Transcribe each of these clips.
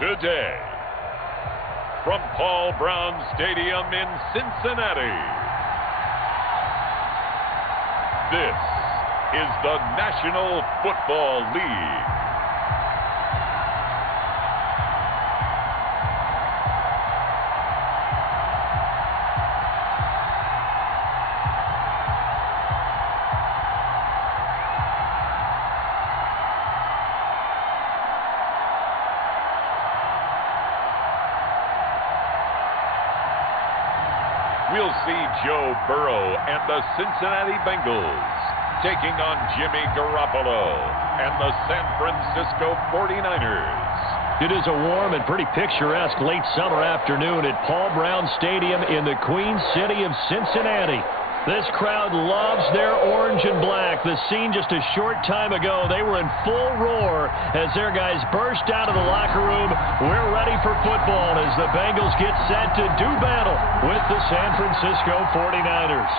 today. From Paul Brown Stadium in Cincinnati, this is the National Football League. We'll see Joe Burrow and the Cincinnati Bengals taking on Jimmy Garoppolo and the San Francisco 49ers. It is a warm and pretty picturesque late summer afternoon at Paul Brown Stadium in the Queen City of Cincinnati. This crowd loves their orange and black. The scene just a short time ago, they were in full roar as their guys burst out of the locker room. We're ready for football as the Bengals get set to do battle with the San Francisco 49ers.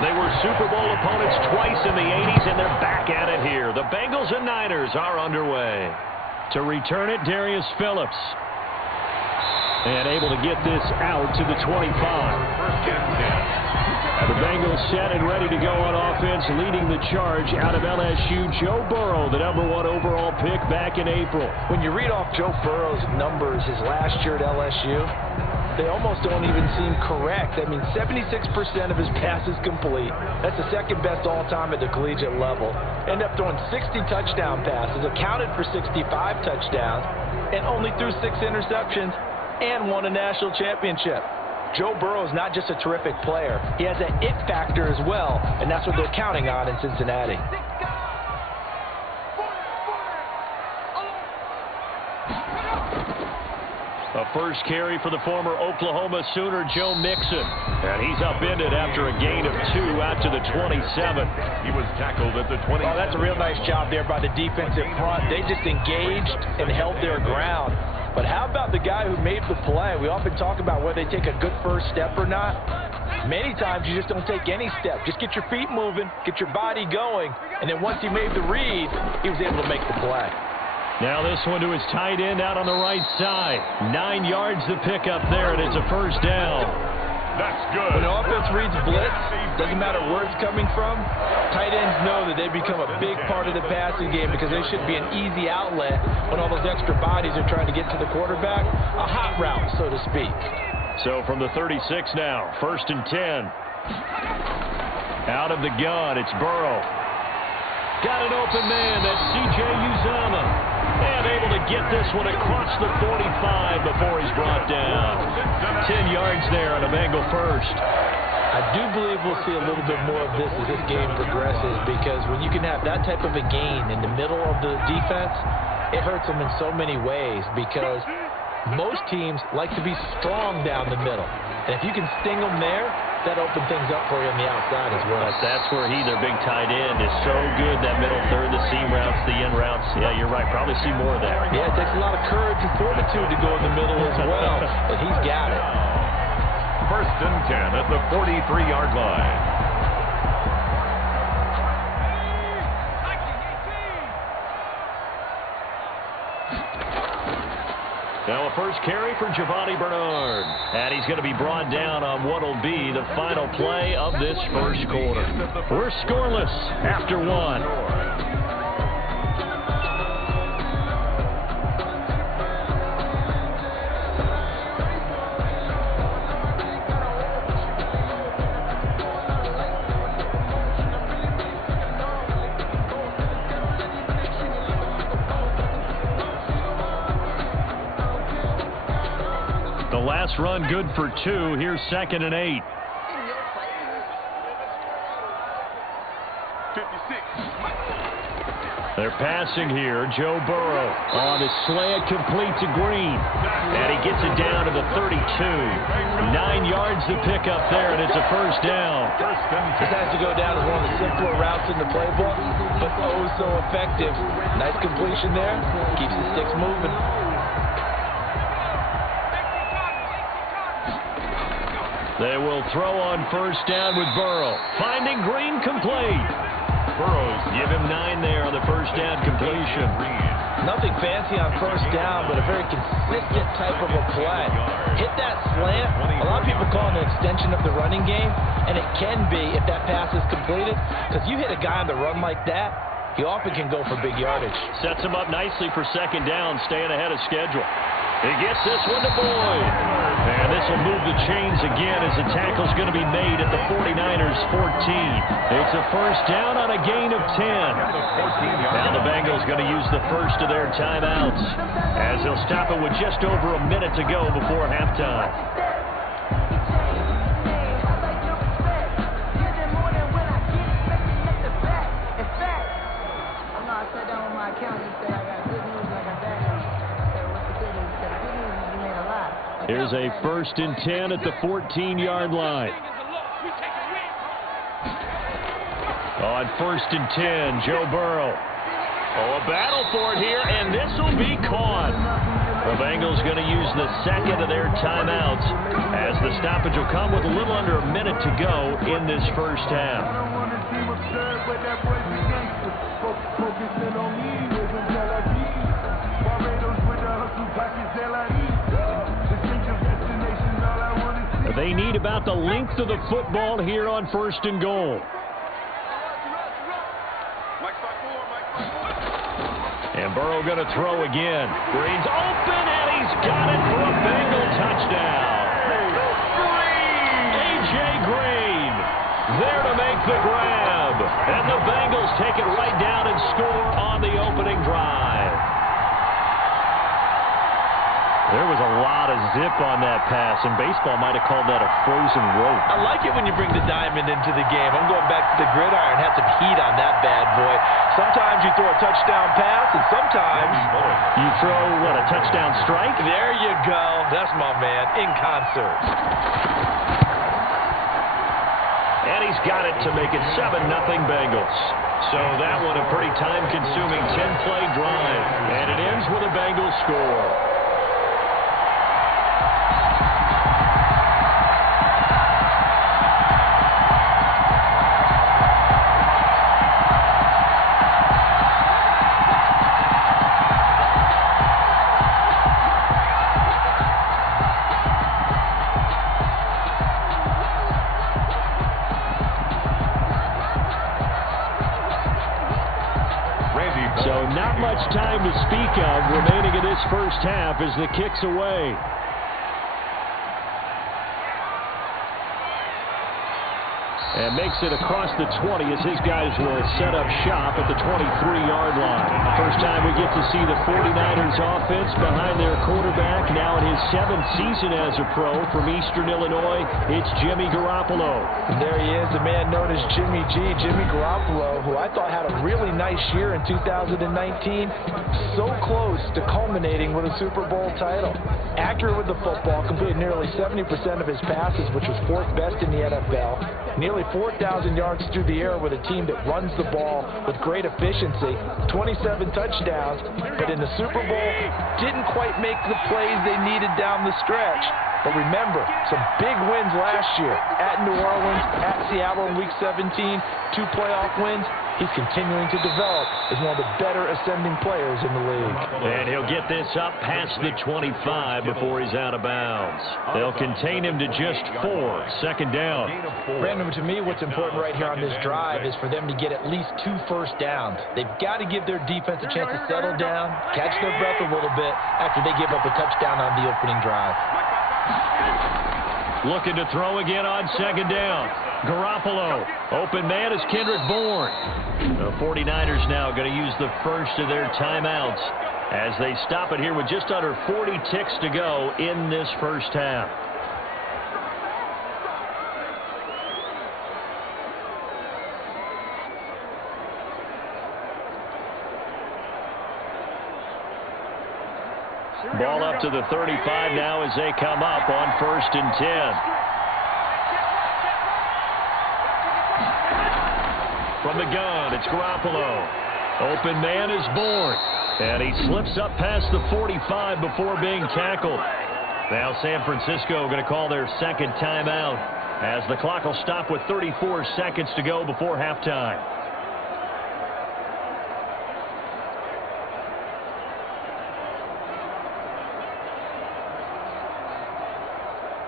They were Super Bowl opponents twice in the 80s, and they're back at it here. The Bengals and Niners are underway. To return it, Darius Phillips. And able to get this out to the 25. The Bengals set and ready to go on offense, leading the charge out of LSU, Joe Burrow, the #1 overall pick back in April. When you read off Joe Burrow's numbers his last year at LSU, they almost don't even seem correct. I mean, 76% of his passes complete. That's the second best all-time at the collegiate level. Ended up throwing 60 touchdown passes, accounted for 65 touchdowns, and only threw 6 interceptions and won a national championship. Joe Burrow is not just a terrific player. He has an it factor as well, and that's what they're counting on in Cincinnati. A first carry for the former Oklahoma Sooner, Joe Mixon. And he's upended after a gain of 2 out to the 27. He was tackled at the 20. Oh, that's a real nice job there by the defensive front. They just engaged and held their ground. But how about the guy who made the play? We often talk about whether they take a good first step or not. Many times you just don't take any step. Just get your feet moving, get your body going, and then once he made the read, he was able to make the play. Now this one to his tight end out on the right side. 9 yards to pick up there, and it's a first down. That's good. When the offense reads blitz, doesn't matter where it's coming from, tight ends know that they become a big part of the passing game because they should be an easy outlet when all those extra bodies are trying to get to the quarterback. A hot route, so to speak. So from the 36 now, 1st and 10. Out of the gun, it's Burrow. Got an open man, that's C.J. Uzomah. And able to get this one across the 45 before he's brought down. 10 yards there on a Bengal first. I do believe we'll see a little bit more of this as this game progresses, because when you can have that type of a gain in the middle of the defense, it hurts them in so many ways, because most teams like to be strong down the middle. And if you can sting them there, that opens things up for you on the outside as well. That's where their big tight end, is so good. That middle third, the seam routes, the in routes. Yeah, you're right. Probably see more of that. Yeah, it takes a lot of courage and fortitude to go in the middle as well. But he's got it. 1st and 10 at the 43-yard line. Now a first carry for Giovanni Bernard. And he's going to be brought down on what will be the final play of this first quarter. We're scoreless after 1. Last run good for 2. Here's 2nd and 8. Their passing here. Joe Burrow on a slant complete to Green. And he gets it down to the 32. 9 yards to pick up there, and it's a first down. This has to go down as one of the simpler routes in the playbook, but oh so effective. Nice completion there. Keeps the sticks moving. They will throw on first down with Burrow. Finding Green complete. Burrows give him 9 there on the first down completion. Nothing fancy on first down, but a very consistent type of a play. Hit that slant. A lot of people call it an extension of the running game, and it can be if that pass is completed, because you hit a guy on the run like that, he often can go for big yardage. Sets him up nicely for second down, staying ahead of schedule. He gets this one to Boyd. And this will move the chains again as the tackle's going to be made at the 49ers 14. It's a first down on a gain of 10. Now the Bengals going to use the first of their timeouts as they'll stop it with just over a minute to go before halftime. Here's a first and 10 at the 14-yard line. On first and 10, Joe Burrow. Oh, a battle for it here, and this will be caught. The Bengals going to use the second of their timeouts as the stoppage will come with a little under a minute to go in this first half. They need about the length of the football here on first and goal. And Burrow going to throw again. Green's open, and he's got it for a Bengal touchdown. A.J. Green there to make the grab. And the Bengals take it right down and score on the opening drive. There was a lot of zip on that pass, and baseball might have called that a frozen rope. I like it when you bring the diamond into the game. I'm going back to the gridiron. Had some heat on that bad boy. Sometimes you throw a touchdown pass, and sometimes you throw, what, a touchdown strike? There you go. That's my man, in concert. And he's got it to make it 7-0 Bengals. So that one a pretty time-consuming 10-play drive, and it ends with a Bengals score. So not much time to speak of remaining in this first half as the kick's away. And makes it across the 20 as his guys will set up shop at the 23-yard line. First time we get to see the 49ers offense behind their quarterback. Now in his 7th season as a pro from Eastern Illinois, it's Jimmy Garoppolo. There he is, the man known as Jimmy G, Jimmy Garoppolo, who I thought had a really nice year in 2019. So close to culminating with a Super Bowl title. Accurate with the football, completed nearly 70% of his passes, which was 4th best in the NFL. Nearly 4,000 yards through the air with a team that runs the ball with great efficiency. 27 touchdowns, but in the Super Bowl, didn't quite make the plays they needed down the stretch. But remember, some big wins last year. At New Orleans, at Seattle in Week 17, 2 playoff wins. He's continuing to develop as one of the better ascending players in the league. And he'll get this up past the 25 before he's out of bounds. They'll contain him to just 4. Second down. Brandon, to me, what's important right here on this drive is for them to get at least 2 first downs. They've got to give their defense a chance to settle down, catch their breath a little bit after they give up a touchdown on the opening drive. Looking to throw again on second down. Garoppolo. Open man is Kendrick Bourne. The 49ers now going to use the first of their timeouts as they stop it here with just under 40 ticks to go in this first half. Ball up to the 35 now as they come up on 1st and 10. From the gun, it's Garoppolo. Open man is Bourne. And he slips up past the 45 before being tackled. Now San Francisco going to call their second timeout as the clock will stop with 34 seconds to go before halftime.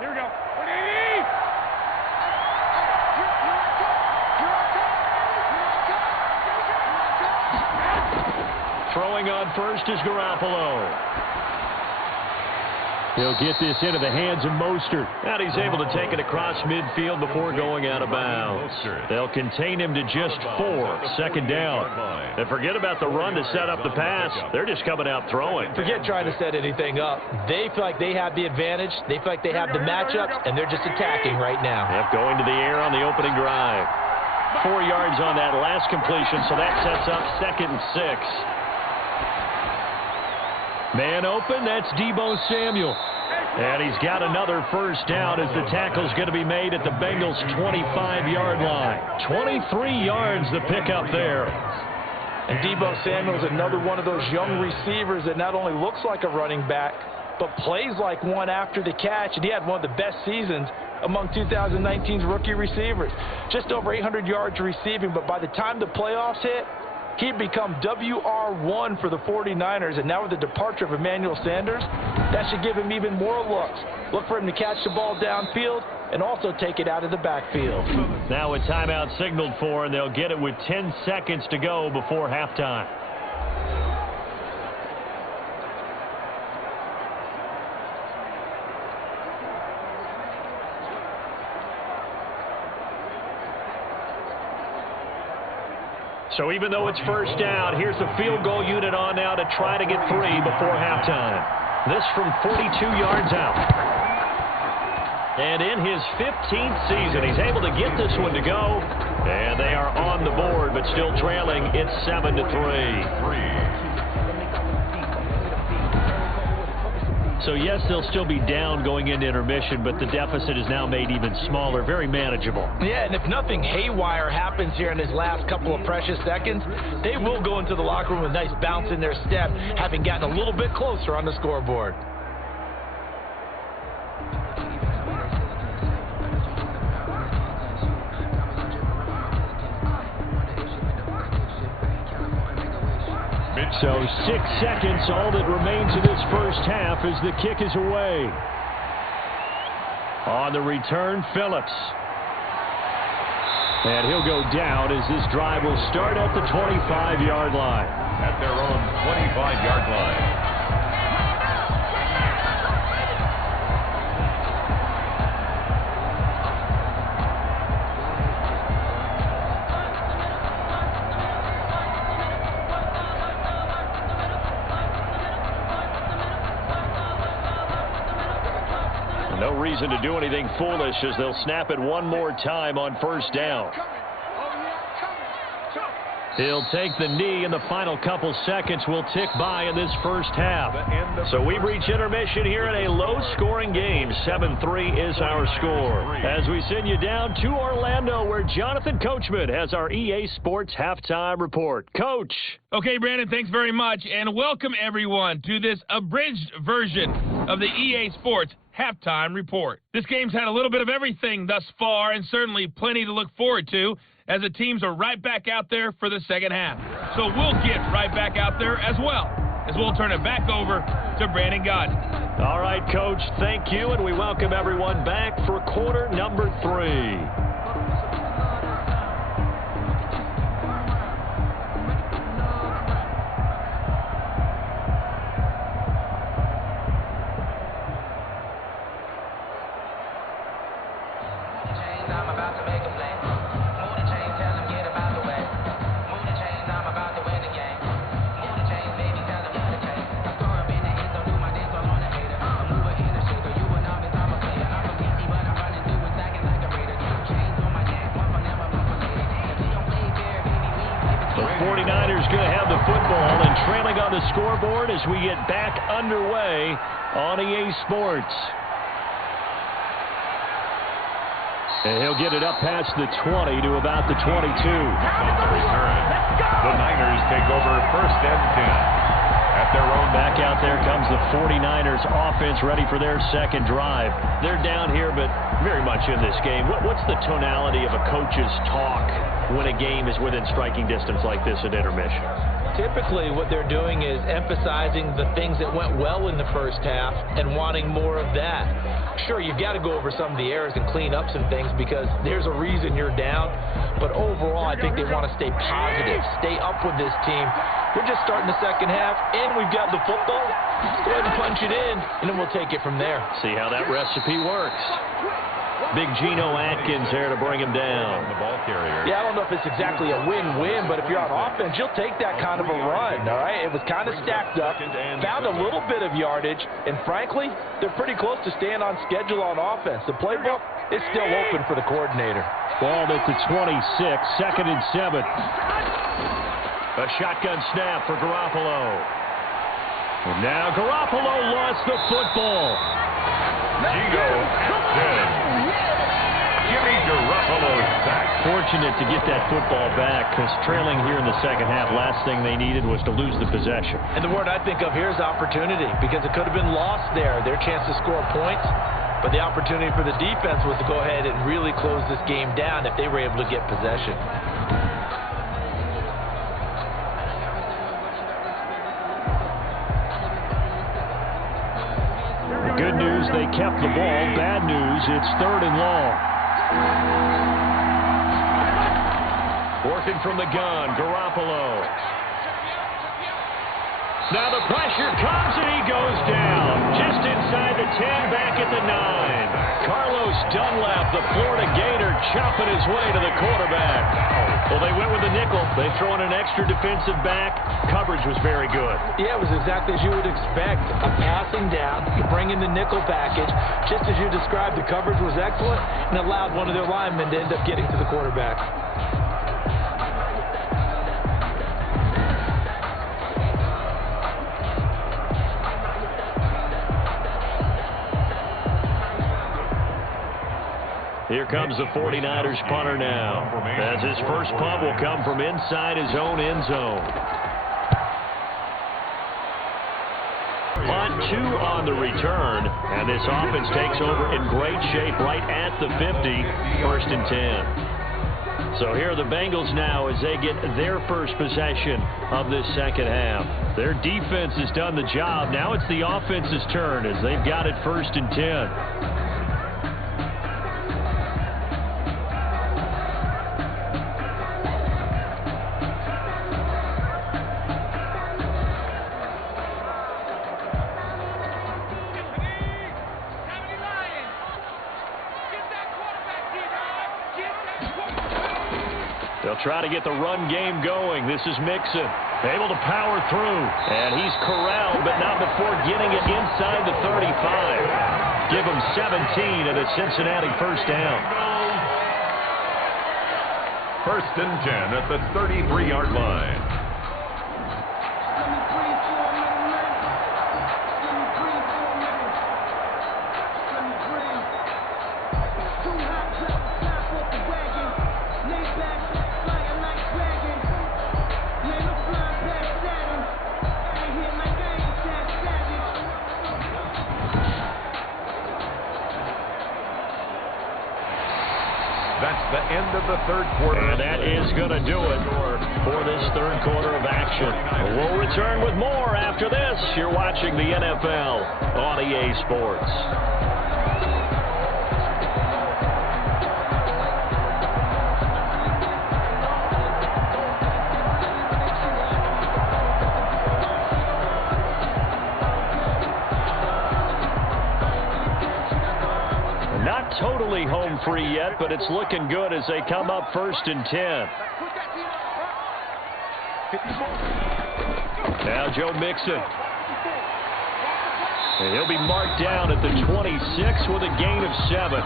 Here we go. Throwing on first is Garoppolo. He'll get this into the hands of Mostert. And he's able to take it across midfield before going out of bounds. They'll contain him to just 4. Second down. And forget about the run to set up the pass. They're just coming out throwing. Forget trying to set anything up. They feel like they have the advantage. They feel like they have the matchups, and they're just attacking right now. Yep, going to the air on the opening drive. 4 yards on that last completion, so that sets up 2nd and 6. Man open, that's Deebo Samuel. And he's got another first down as the tackle's going to be made at the Bengals' 25-yard line. 23 yards the pickup there. And Deebo Samuel's another one of those young receivers that not only looks like a running back, but plays like one after the catch. And he had one of the best seasons among 2019's rookie receivers. Just over 800 yards receiving, but by the time the playoffs hit, he'd become WR1 for the 49ers, and now with the departure of Emmanuel Sanders, that should give him even more looks. Look for him to catch the ball downfield and also take it out of the backfield. Now a timeout signaled for, and they'll get it with 10 seconds to go before halftime. So even though it's first down, here's the field goal unit on now to try to get 3 before halftime. This from 42 yards out. And in his 15th season, he's able to get this one to go. And they are on the board, but still trailing. It's 7-3. So, yes, they'll still be down going into intermission, but the deficit is now made even smaller, very manageable. Yeah, and if nothing haywire happens here in his last couple of precious seconds, they will go into the locker room with a nice bounce in their step, having gotten a little bit closer on the scoreboard. So 6 seconds, all that remains of this first half as the kick is away. On the return, Phillips. And he'll go down as this drive will start at the 25-yard line. At their own 25-yard line. No reason to do anything foolish as they'll snap it one more time on first down. He'll take the knee, and the final couple seconds will tick by in this first half. So we've reached intermission here in a low-scoring game. 7-3 is our score. As we send you down to Orlando, where Jonathan Coachman has our EA Sports Halftime Report. Coach. Okay, Brandon, thanks very much, and welcome everyone to this abridged version of the EA Sports Halftime Report. This game's had a little bit of everything thus far, and certainly plenty to look forward to, as the teams are right back out there for the second half. So we'll get right back out there as well, as we'll turn it back over to Brandon Gaudin. All right, Coach, thank you, and we welcome everyone back for quarter number 3. scoreboard as we get back underway on EA Sports. And he'll get it up past the 20 to about the 22. On the return, the Niners take over 1st and 10. At their own. Back out there comes the 49ers offense ready for their second drive. They're down here, but very much in this game. What's the tonality of a coach's talk when a game is within striking distance like this at intermission? Typically, what they're doing is emphasizing the things that went well in the first half and wanting more of that. Sure, you've got to go over some of the errors and clean up some things because there's a reason you're down. But overall, I think they want to stay positive, stay up with this team. We're just starting the second half, and we've got the football. Let's go ahead and punch it in, and then we'll take it from there. See how that recipe works. Big Geno Atkins there to bring him down. The ball carrier. Yeah, I don't know if it's exactly a win-win, but if you're on offense, you'll take that kind of a run, all right? It was kind of stacked up, found a little bit of yardage, and frankly, they're pretty close to staying on schedule on offense. The playbook is still open for the coordinator. Ball at the 26, 2nd and 7. A shotgun snap for Garoppolo. And now Garoppolo lost the football. Geno Atkins. Jimmy Garoppolo sacked. Fortunate to get that football back because trailing here in the second half, last thing they needed was to lose the possession. And the word I think of here is opportunity because it could have been lost there, their chance to score points. But the opportunity for the defense was to go ahead and really close this game down if they were able to get possession. Good news, they kept the ball. Bad news, it's 3rd and long. Working from the gun, Garoppolo. Now the pressure comes and he goes down. Just inside the 10, back at the 9. Carlos Dunlap, the Florida Gator, chopping his way to the quarterback. Well, they went with the nickel. They throw in an extra defensive back. Coverage was very good. Yeah, it was exactly as you would expect. A passing down, you bring in the nickel package. Just as you described, the coverage was excellent and allowed one of their linemen to end up getting to the quarterback. Here comes the 49ers punter now. As his first punt will come from inside his own end zone. Punt 2 on the return, and this offense takes over in great shape right at the 50, 1st and 10. So here are the Bengals now as they get their first possession of this second half. Their defense has done the job. Now it's the offense's turn as they've got it 1st and 10. They'll try to get the run game going. This is Mixon, able to power through. And he's corralled, but not before getting it inside the 35. Give him 17 and a Cincinnati first down. 1st and 10 at the 33-yard line. That's the end of the 3rd quarter. And that is going to do it for this 3rd quarter of action. We'll return with more after this. You're watching the NFL on EA Sports. Totally home free yet, but it's looking good as they come up 1st and 10. Now Joe Mixon. And he'll be marked down at the 26 with a gain of 7.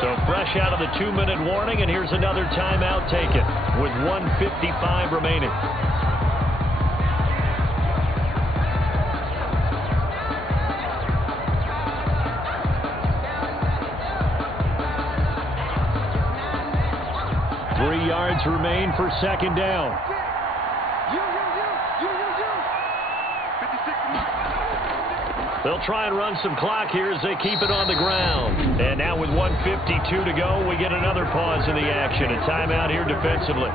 So fresh out of the 2-minute warning, and here's another timeout taken with 1:55 remaining. yards remain for second down. They'll try and run some clock here as they keep it on the ground. And now with 1:52 to go, we get another pause in the action. A timeout here defensively.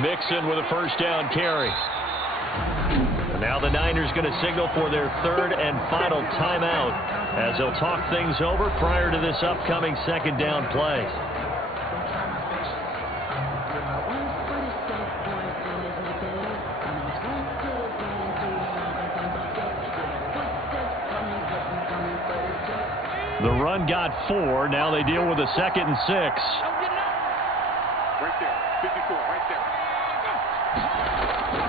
Mixon with a first down carry. And now the Niners going to signal for their third and final timeout as they'll talk things over prior to this upcoming second down play. The run got 4. Now they deal with a 2nd and 6. Right there. 54, right there.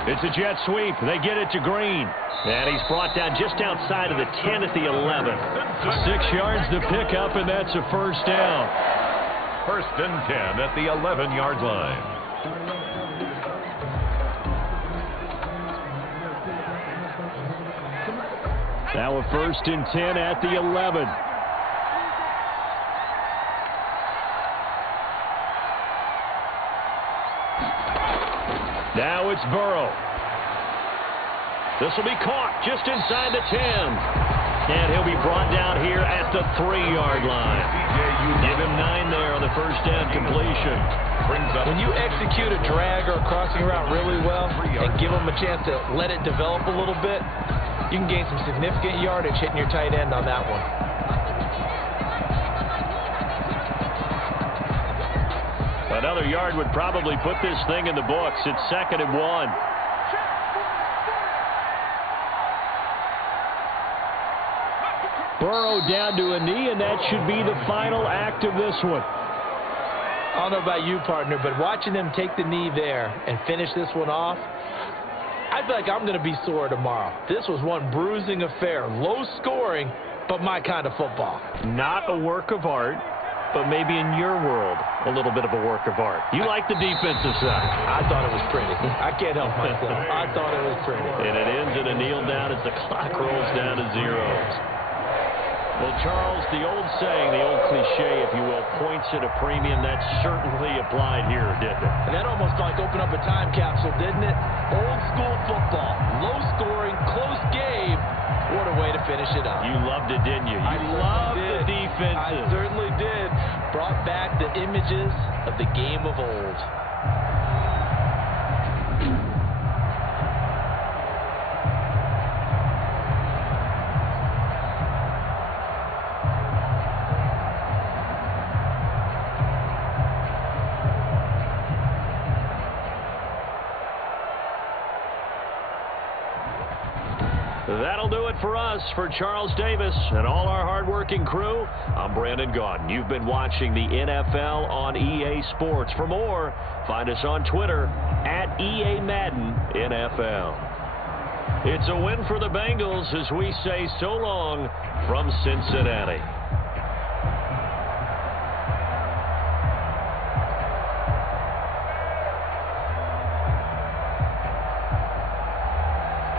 It's a jet sweep. They get it to Green. And he's brought down just outside of the 10 at the 11. 6 yards to pick up, and that's a first down. 1st and 10 at the 11-yard line. Now a 1st and 10 at the 11. Now it's Burrow. This will be caught just inside the 10. And he'll be brought down here at the 3-yard line. Give him 9 there on the first down completion. When you execute a drag or a crossing route really well and give them a chance to let it develop a little bit, you can gain some significant yardage hitting your tight end on that one. Another yard would probably put this thing in the books. It's 2nd and 1. Burrow down to a knee, and that should be the final act of this one. I don't know about you, partner, but watching them take the knee there and finish this one off, I feel like I'm going to be sore tomorrow. This was one bruising affair. Low scoring, but my kind of football. Not a work of art, but maybe in your world, a little bit of a work of art. You like the defensive side. I thought it was pretty. I can't help myself. I thought it was pretty. And it ends in a kneel down as the clock rolls down to 0. Well, Charles, the old saying, the old cliche, if you will, points at a premium, that certainly applied here, didn't it? And that almost like opened up a time capsule, didn't it? Old school football, low scoring, close game. What a way to finish it up. You loved it, didn't you? You loved the defenses. I certainly did. Brought back the images of the game of old. That'll do it for us. For Charles Davis and all our hardworking crew, I'm Brandon Gaudin. You've been watching the NFL on EA Sports. For more, find us on Twitter at EA Madden NFL. It's a win for the Bengals as we say so long from Cincinnati.